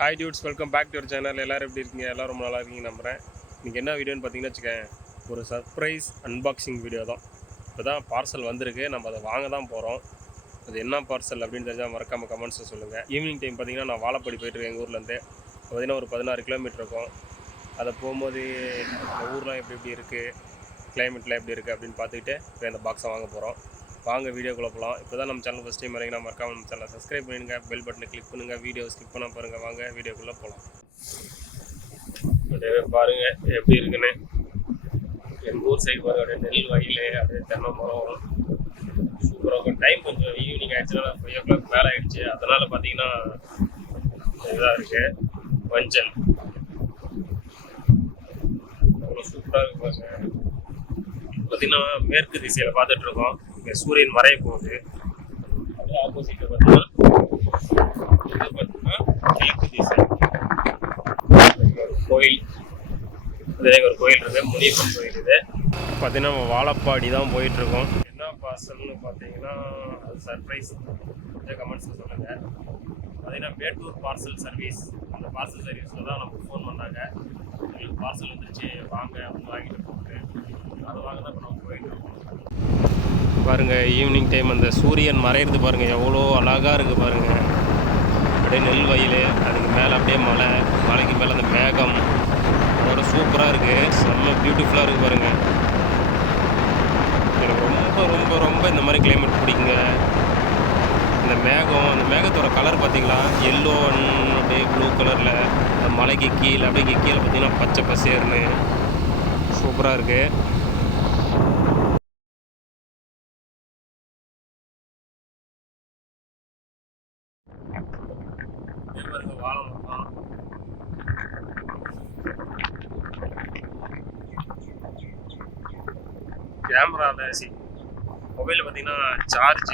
Hi dudes, welcome back to your channel. எல்லோரும் எப்படி இருக்கீங்க? எல்லோரும் ரொம்ப நல்லா இருக்கீங்க நம்புகிறேன். இன்றைக்கி என்ன வீடியோன்னு பார்த்தீங்கன்னா வச்சுக்கேன், ஒரு சர்ப்ரைஸ் அன்பாக்சிங் வீடியோ தான். இப்போ தான் பார்சல் வந்திருக்கு, நம்ம அதை வாங்க தான் போகிறோம். அது என்ன பார்சல் அப்படின்னு தெரிஞ்சால் மறக்காமல் கமெண்ட்ஸில் சொல்லுங்கள். ஈவினிங் டைம் பார்த்தீங்கன்னா நான் வாழப்பாடி போயிட்டுருக்கேன். எங்கள் ஊர்லேருந்து பார்த்தீங்கன்னா ஒரு 16 கிலோமீட்டர் இருக்கும். அதை போகும்போது இந்த ஊர்லாம் எப்படி இருக்குது, கிளைமேட்லாம் எப்படி இருக்குது அப்படின்னு பார்த்துக்கிட்டு இப்போ இந்த பாக்ஸை வாங்க போகிறோம். வாங்க வீடியோக்குள்ளே போகலாம். இப்போ தான் நம்ம சேனல் ஃபஸ்ட் டைம் வரைக்கும் மறக்காம நம்ம சேனலை சப்ஸ்கிரைப் பண்ணிடுங்க, பெல் பட்டனை கிளிக் பண்ணுங்கள், வீடியோ ஸ்கிப் பண்ண பாருங்கள். வாங்க வீடியோக்குள்ளே போகலாம். பாருங்கள் எப்படி இருக்குன்னு. எங்கள் ஊர் சைடு பாருங்க, அப்படியே நெல் வயல், அப்படியே தென்னை மரம் சூப்பராக இருக்கும். டைம் கொஞ்சம் ஈவினிங் ஆயிடுச்சுன்னா 5 o'clock மேலே ஆகிடுச்சு. அதனால் பார்த்தீங்கன்னா இதாக இருக்குது வஞ்சல். அவ்வளோ சூப்பராக இருக்கு பாருங்க. பார்த்தீங்கன்னா மேற்கு திசையில் பார்த்துட்ருக்கோம். இங்கே சூரியன் மறைய போகுது. அப்படியே ஆப்போசிட்டில் பார்த்தீங்கன்னா கிழக்கு திசை ஒரு கோயில், அதே ஒரு கோயில் இருக்குது, முனியப்பன் கோயில். இது பார்த்தீங்கன்னா நம்ம வாழப்பாடி தான் போயிட்டுருக்கோம். என்ன பார்சல்னு பார்த்தீங்கன்னா அது சர்ப்ரைஸ், கமெண்ட்ஸில் சொல்லுங்கள். பார்த்தீங்கன்னா மேட்டூர் பார்சல் சர்வீஸ். அந்த பார்சல் சர்வீஸில் தான் நமக்கு ஃபோன் பண்ணாங்க, எங்களுக்கு பார்சல் வந்துருச்சு வாங்க அப்படின்னு வாங்கிட்டு போட்டு அது வாங்க தான் இப்போ நம்ம போயிட்டு இருக்கோம். பாருங்கள் ஈவினிங் டைம் அந்த சூரியன் மறையிறது பாருங்கள், எவ்வளோ அழகாக இருக்குது பாருங்கள். அப்படியே நெல் வயல், அதுக்கு மேலே அப்படியே மலை, மலைக்கு மேலே அந்த மேகம், அதோட சூப்பராக இருக்குது. செம்ம பியூட்டிஃபுல்லாக இருக்குது பாருங்கள். எனக்கு ரொம்ப ரொம்ப ரொம்ப இந்த மாதிரி கிளைமேட் பிடிக்குங்க. இந்த மேகம், அந்த மேகத்தோட கலர் பார்த்தீங்களா, எல்லோ அப்படியே ப்ளூ கலரில், அந்த மலைக்கு கீழே அப்படியே கீழே பார்த்தீங்கன்னா பச்சை பசேர்னு சூப்பராக இருக்குது. கேமராவில் மொபைலில் பார்த்தீங்கன்னா சார்ஜ்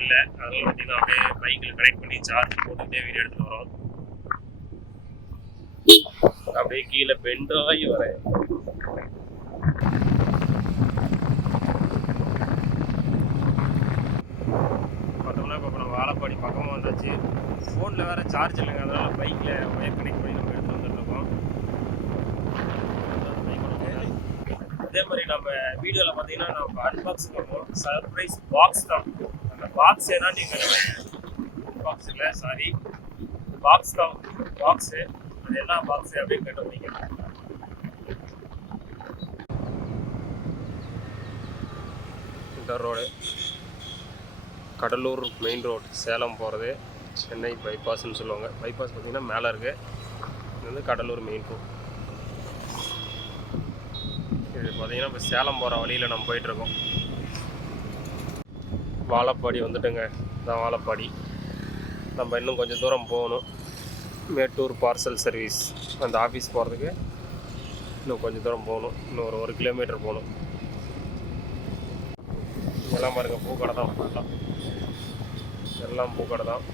இல்லை, அதனால பார்த்தீங்கன்னா அப்படியே பைக்கில் கனெக்ட் பண்ணி சார்ஜ் போட்டுக்கிட்டே வீடியோ எடுத்துகிட்டு வரோம். அப்படியே கீழே பெண்டாகி வரேன். பார்த்தோம்னா இப்போ நம்ம வாழப்பாடி பக்கமாக வந்தாச்சு. ஃபோனில் வேறு சார்ஜ் இல்லைங்க, அதனால் பைக்கில் ஒயர் கனெக்ட் பண்ணி நம்ம எடுத்துகிட்டு வந்துட்டுருக்கோம். அதே மாதிரி நம்ம வீடியோவில் பார்த்தீங்கன்னா நம்ம அன்பாக்ஸ் பண்ணுவோம். சர்ப்ரைஸ் பாக்ஸ் தான். அந்த பாக்ஸ் ஏன்னா நீங்கள் பாக்ஸ் இல்லை, சாரி பாக்ஸ் தான். பாக்ஸு அது என்ன பாக்ஸு அப்படின்னு கேட்டோம்னீங்க. இந்த road Cuddalore main road, Salem போகிறது, சென்னை பைபாஸ்ன்னு சொல்லுவாங்க. பைபாஸ் பார்த்திங்கன்னா மேலே இருக்குது. இது வந்து கடலூர் மெயின் ரோடு. இது பார்த்திங்கன்னா இப்போ சேலம் போகிற வழியில் நம்ம போயிட்டுருக்கோம். வாழப்பாடி வந்துட்டுங்க, இதான் வாழப்பாடி. நம்ம இன்னும் கொஞ்சம் தூரம் போகணும். மேட்டூர் பார்சல் சர்வீஸ் அந்த ஆஃபீஸ் போகிறதுக்கு இன்னும் கொஞ்சம் தூரம் போகணும். இன்னும் ஒரு 1 கிலோமீட்டர் போகணும். இதெல்லாம் பாருங்கள் பூக்கடை தான், ஃபுல்லாக எல்லாம் பூக்கடை தான்.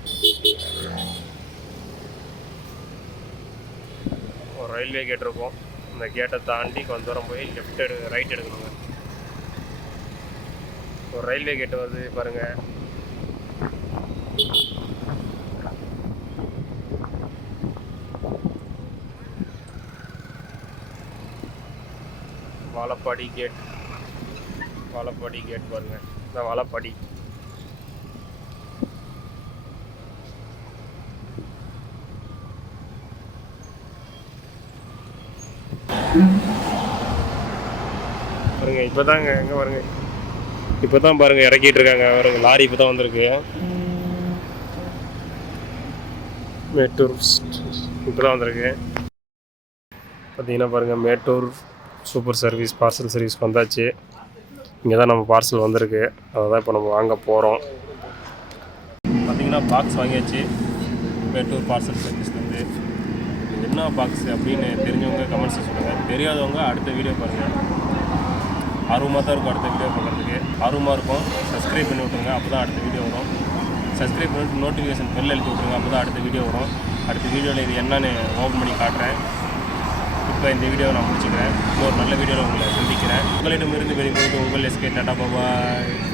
ஒரு ரயில்வே கேட் இருக்கும், அந்த கேட்டை தாண்டி கொஞ்சம் தூரம் போய் ரைட் எடுக்கணுங்க. ஒரு ரயில்வே கேட்டு வருது பாருங்கள். வாழப்பாடி கேட், வாழப்பாடி கேட் பாருங்க, இந்த வாழப்பாடி. பாருங்க இப்போ தாங்க எங்கே பாருங்க, இப்போ தான் பாருங்கள் இறக்கிட்டு இருக்காங்க. பாருங்க லாரி இப்போ தான் வந்திருக்கு. மேட்டூர் இப்போ தான் வந்திருக்கு. பார்த்தீங்கன்னா பாருங்கள் மேட்டூர் சூப்பர் சர்வீஸ் பார்சல் சர்வீஸ்க்கு வந்தாச்சு. இங்கே தான் நம்ம பார்சல் வந்திருக்கு, அதை தான் இப்போ நம்ம வாங்க போகிறோம். பார்த்தீங்கன்னா பாக்ஸ் வாங்கியாச்சு மேட்டூர் பார்சல் சர்வீஸ்லேருந்து. என்ன பாக்ஸ் அப்படின்னு தெரிஞ்சவங்க கமெண்ட்ஸில் சொல்லுங்கள், தெரியாதவங்க அடுத்த வீடியோ பாருங்கள். ஆர்வமாக தான் இருக்கும் அடுத்த வீடியோ பார்க்குறதுக்கு, ஆர்வமாக இருக்கும். சப்ஸ்கிரைப் பண்ணி விட்ருங்க, அப்போ தான் அடுத்த வீடியோ வரும். சப்ஸ்கிரைப் பண்ணிவிட்டு நோட்டிஃபிகேஷன் பெல் எழுதி விட்ருங்க, அப்போ தான் அடுத்த வீடியோ வரும். அடுத்த வீடியோவில் இது என்னன்னு ஓப்பன் பண்ணி காட்டுறேன். இப்போ இந்த வீடியோவை நான் முடிச்சுக்கிறேன். இன்னொரு நல்ல வீடியோவில் உங்களை சந்திக்கிறேன். உங்களிடமிருந்து வெளிப்படுவது உங்கள் எஸ்கே. டாடா பாய்.